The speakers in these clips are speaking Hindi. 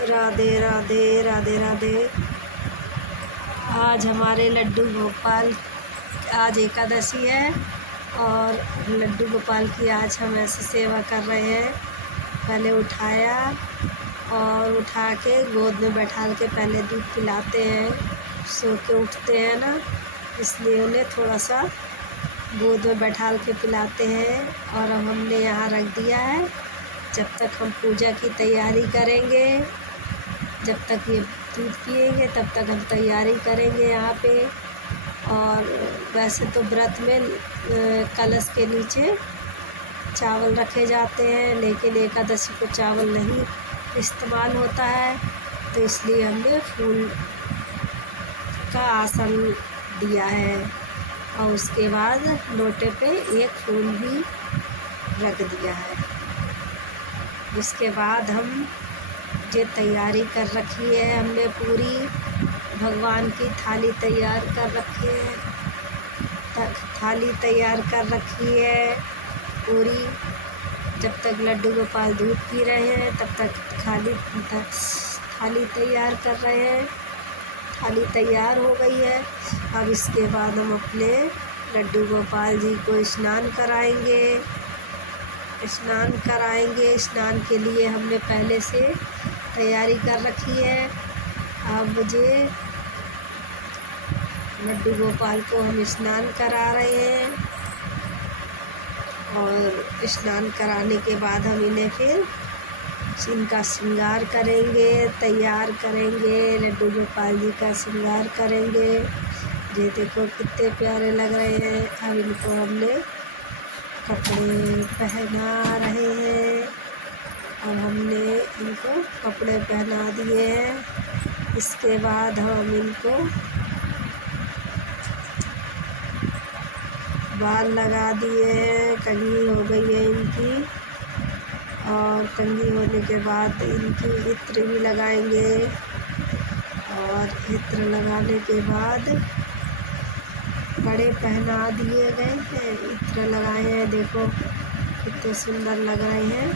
राधे राधे राधे राधे। आज हमारे लड्डू गोपाल, आज एकादशी है और लड्डू गोपाल की आज हम ऐसी सेवा कर रहे हैं। पहले उठाया और उठा के गोद में बैठा के पहले दूध पिलाते हैं। सो के उठते हैं ना, इसलिए उन्हें थोड़ा सा गोद में बैठा के पिलाते हैं। और अब हमने यहाँ रख दिया है। जब तक हम पूजा की तैयारी करेंगे, जब तक ये दूध पिएंगे तब तक हम तैयारी करेंगे यहाँ पे। और वैसे तो व्रत में कलश के नीचे चावल रखे जाते हैं, लेकिन एकादशी को चावल नहीं इस्तेमाल होता है, तो इसलिए हमने फूल का आसन दिया है। और उसके बाद लोटे पे एक फूल भी रख दिया है। उसके बाद हम ये तैयारी कर रखी है हमने पूरी, भगवान की थाली तैयार कर रखी है, थाली तैयार कर रखी है पूरी। जब तक लड्डू गोपाल दूध पी रहे हैं तब तक थाली तैयार कर रहे हैं। थाली तैयार हो गई है। अब इसके बाद हम अपने लड्डू गोपाल जी को स्नान कराएंगे। स्नान के लिए हमने पहले से तैयारी कर रखी है। अब ये लड्डू गोपाल को हम स्नान करा रहे हैं और स्नान कराने के बाद हम इन्हें फिर इनका श्रृंगार करेंगे, तैयार करेंगे। लड्डू गोपाल जी का श्रृंगार करेंगे। ये देखो कितने प्यारे लग रहे हैं। अब इनको हमने कपड़े पहना रहे हैं और हमने इनको कपड़े पहना दिए हैं। इसके बाद हम इनको बाल लगा दिए हैं। कंघी हो गई है इनकी, और कंघी होने के बाद इनकी इत्र भी लगाएंगे। और इत्र लगाने के बाद कड़े पहना दिए गए हैं, इत्र लगाए हैं। देखो कितने सुंदर लग रहे हैं,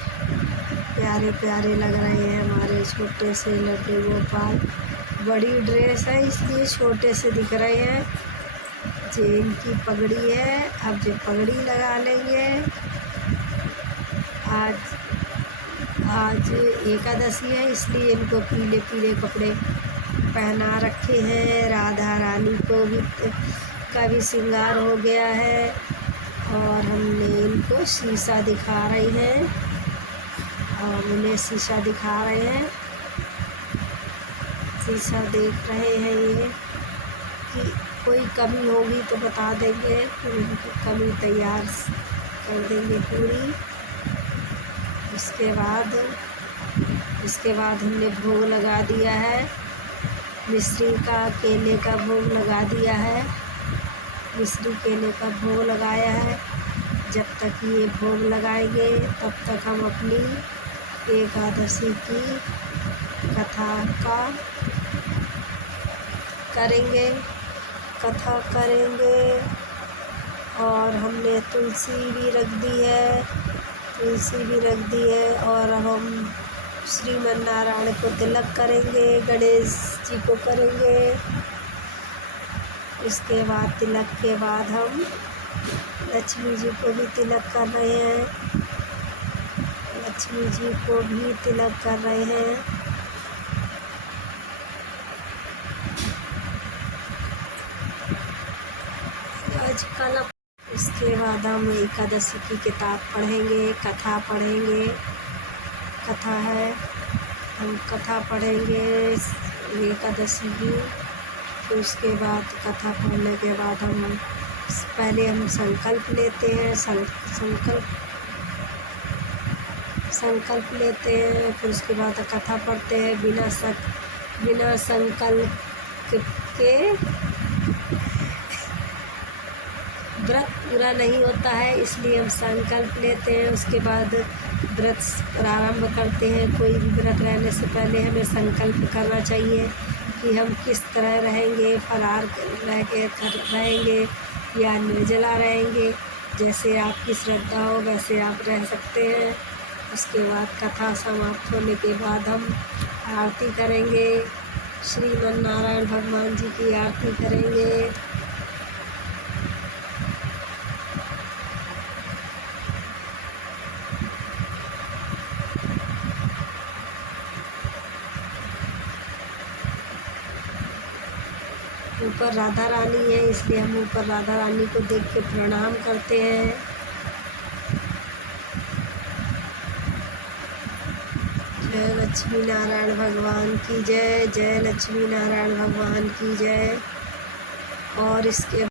प्यारे प्यारे लग रहे हैं हमारे छोटे से लड्डू गोपाल। बड़ी ड्रेस है इसलिए छोटे से दिख रहे हैं। ये इनकी पगड़ी है, अब ये पगड़ी लगा लेंगे। आज एकादशी है इसलिए इनको पीले पीले कपड़े पहना रखे हैं। राधा रानी को भी का भी श्रृंगार हो गया है। और हमने इनको शीशा दिखा रहे हैं और उन्हें शीशा दिखा रहे हैं। शीशा देख रहे हैं ये कि कोई कमी होगी तो बता देंगे, फिर उनकी कमी तैयार कर देंगे पूरी। उसके बाद हमने भोग लगा दिया है। मिश्री का, केले का भोग लगा दिया है। मिश्री केले का भोग लगाया है। जब तक ये भोग लगाएंगे तब तक हम अपनी एकादशी की कथा करेंगे। और हमने तुलसी भी रख दी है। और अब हम श्रीमन नारायण को तिलक करेंगे, गणेश जी को करेंगे। इसके बाद तिलक के बाद हम लक्ष्मी जी को भी तिलक कर रहे हैं। लक्ष्मी जी को भी तिलक कर रहे हैं। आजकल इसके बाद हम एकादशी की किताब पढ़ेंगे, कथा पढ़ेंगे। कथा है, हम कथा पढ़ेंगे एकादशी की। फिर उसके बाद कथा पढ़ने के बाद हम पहले हम संकल्प लेते हैं। संकल्प लेते हैं, फिर उसके बाद कथा पढ़ते हैं। बिना संकल्प के व्रत पूरा नहीं होता है, इसलिए हम संकल्प लेते हैं। उसके बाद व्रत प्रारंभ करते हैं। कोई भी व्रत रहने से पहले हमें संकल्प करना चाहिए कि हम किस तरह रहेंगे, फलाहार रहेंगे या निर्जला रहेंगे। जैसे आपकी श्रद्धा हो वैसे आप रह सकते हैं। उसके बाद कथा समाप्त होने के बाद हम आरती करेंगे, श्रीमन नारायण भगवान जी की आरती करेंगे। ऊपर राधा रानी है, इसलिए हम ऊपर राधा रानी को देख के प्रणाम करते हैं। जय लक्ष्मी नारायण भगवान की जय, जय लक्ष्मी नारायण भगवान की जय। और इसके